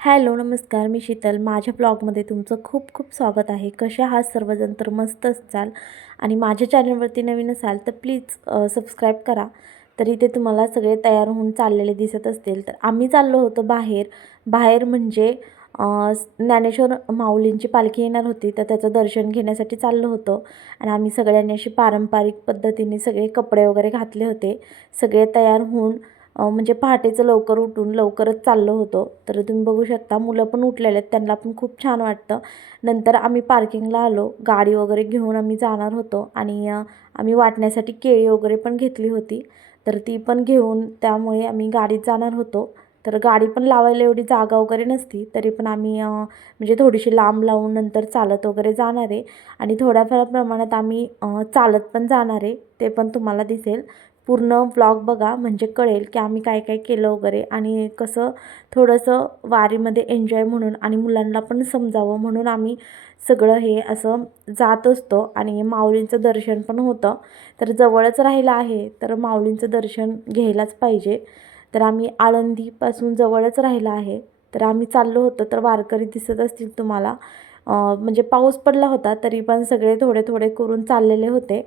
Hello, नमस्कार. मी शीतल. माझ्या ब्लॉगमध्ये तुमचं खूप खूप स्वागत आहे. कसे आहात सर्वजण? तर मस्त असाल आणि माझ्या चॅनलवरती नवीन असाल तर प्लीज सबस्क्राईब करा. तर इथे तुम्हाला सगळे तयार होऊन चाललेले दिसत असतील. तर आम्ही चाललो होतो बाहेर. बाहेर म्हणजे ज्ञानेश्वर माऊलींची पालखी येणार होती, तर त्याचं दर्शन घेण्यासाठी चाललो होतो. आणि आम्ही सगळ्यांनी अशी पारंपरिक पद्धतीने सगळे कपडे वगैरे घातले होते. सगळे तयार होऊन म्हणजे पहाटेचं लवकर उठून लवकरच चाललो होतो. तर तुम्ही बघू शकता मुलं पण उठलेले आहेत, त्यांना पण खूप छान वाटतं. नंतर आम्ही पार्किंगला आलो. गाडी वगैरे घेऊन आम्ही जाणार होतो आणि आम्ही वाटण्यासाठी केळी वगैरे पण घेतली होती. तर ती पण घेऊन त्यामुळे आम्ही गाडीत जाणार होतो. तर गाडी पण लावायला एवढी जागा वगैरे नसती, तरी पण आम्ही म्हणजे थोडीशी लांब लावून नंतर चालत वगैरे जाणार आहे. आणि थोड्याफार प्रमाणात आम्ही चालत पण जाणार आहे, ते पण तुम्हाला दिसेल. पूर्ण व्लॉग बघा म्हणजे कळेल की आम्ही काय काय केलं वगैरे आणि कसं थोडंसं वारीमध्ये एन्जॉय म्हणून आणि मुलांना पण समजावं म्हणून आम्ही सगळं हे असं जात असतो. आणि माऊलींचं दर्शन पण होतं. तर जवळच राहिलं आहे तर माऊलींचं दर्शन घ्यायलाच पाहिजे. तर आम्ही आळंदीपासून जवळच राहिलं आहे. तर आम्ही चाललो होतो. तर वारकरी दिसत असतील तुम्हाला. म्हणजे पाऊस पडला होता तरी पण सगळे थोडे थोडे करून चाललेले होते.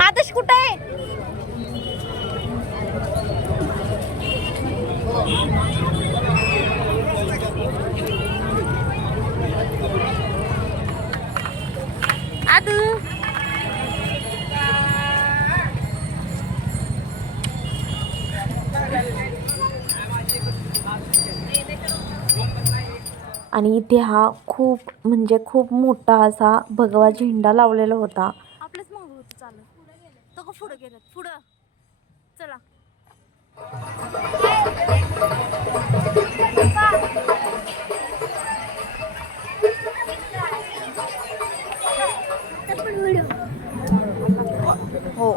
आदेश कुठे आहे? आदू आणि इथे हा खूप म्हणजे खूप मोठा असा भगवा झेंडा लावलेला होता. आपलंच मागं होतं चालू तो पुढे गेलं पुढं चला. हो.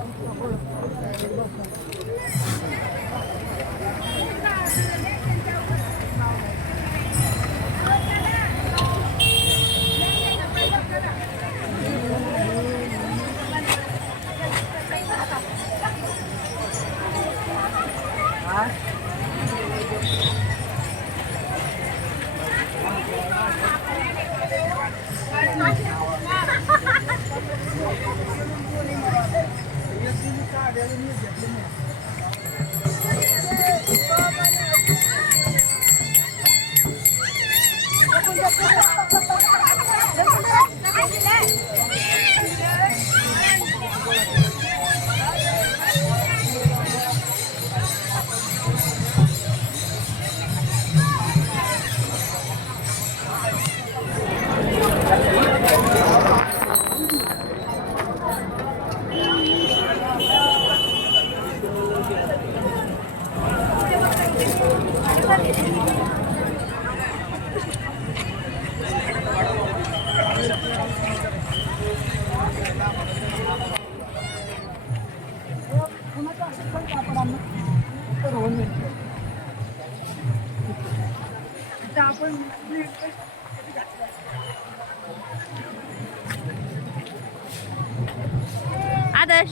आदर्श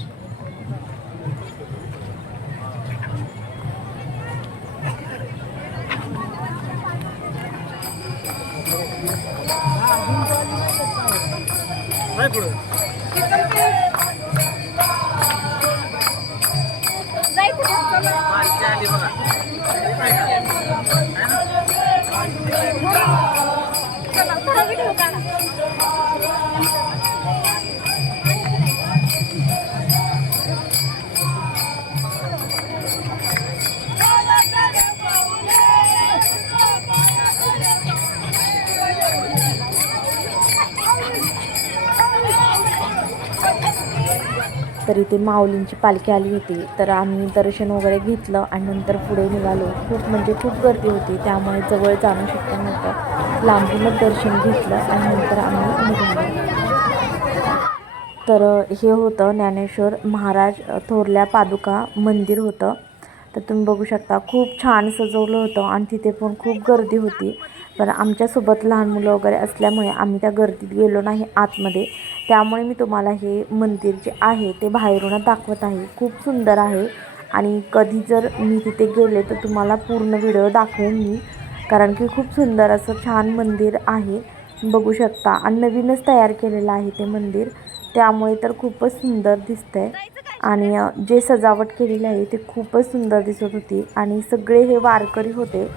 जायचं तर इथे माऊलींची पालखी आली होती, तर आम्ही दर्शन वगैरे घेतलं आणि नंतर पुढे निघालो. खूप गर्दी होती, त्यामुळे जवळ जाणं शक्य नव्हतं. लांबूनच दर्शन घेतलं आणि नंतर आम्ही निघालो. तर हे होतं ज्ञानेश्वर महाराज थोरल्या पादुका मंदिर होतं. तर तुम्ही बघू शकता खूप छान सजवलं होतं आणि तिथे पण खूप गर्दी होती. पण आमच्यासोबत लहान मुलं वगैरे असल्यामुळे आम्ही त्या गर्दीत गेलो नाही आतमध्ये. त्यामुळे मी तुम्हाला हे मंदिर जे आहे ते बाहेरूनच दाखवत आहे. खूप सुंदर आहे आणि कधी जर मी तिथे गेले तर तुम्हाला पूर्ण व्हिडिओ दाखवेन मी, कारण की खूप सुंदर असं छान मंदिर आहे. बघू शकता आणि नवीनच तयार केलेलं आहे ते मंदिर, त्यामुळे तर खूपच सुंदर दिसतंय. आणि जे सजावट केलेली आहे ते खूपच सुंदर दिसत होती आणि सगळे हे वारकरी होते.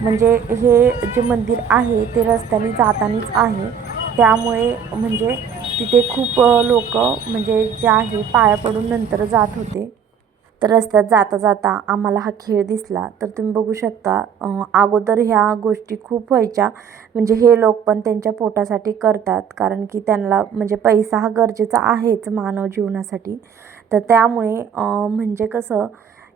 म्हणजे हे जे मंदिर आहे ते रस्त्याने जातानीच आहे, त्यामुळे म्हणजे तिथे खूप लोक म्हणजे जे आहे पाया पडून नंतर जात होते. तर रस्त्यात जाता जाता आम्हाला हा खेळ दिसला. तर तुम्ही बघू शकता अगोदर ह्या गोष्टी खूप व्हायच्या. म्हणजे हे लोक पण त्यांच्या पोटासाठी करतात, कारण की त्यांना म्हणजे पैसा हा गरजेचा आहेच मानव जीवनासाठी. तर त्यामुळे म्हणजे कसं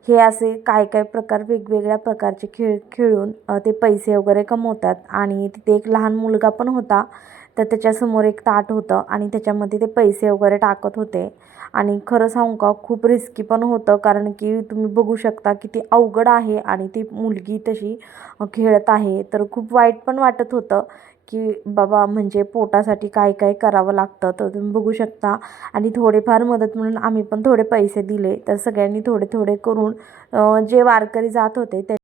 हे असे काय काय प्रकार वेगवेगळ्या प्रकारचे खेळ खेळून ते पैसे वगैरे कमवतात. आणि तिथे एक लहान मुलगा पण होता, तर त्याच्यासमोर एक ताट होतं आणि त्याच्यामध्ये ते पैसे वगैरे टाकत होते. आणि खरं सांगू का खूप रिस्की पण होतं, कारण की तुम्ही बघू शकता की ती अवघड आहे आणि ती मुलगी तशी खेळत आहे. तर खूप वाईट पण वाटत होतं की बाबा म्हणजे पोटासाठी काय काय करावं लागतं. तर तुम्ही बघू शकता आणि थोडेफार मदत म्हणून आम्ही पण थोडे पैसे दिले. तर सगळ्यांनी थोडे थोडे करून जे वारकरी जात होते ते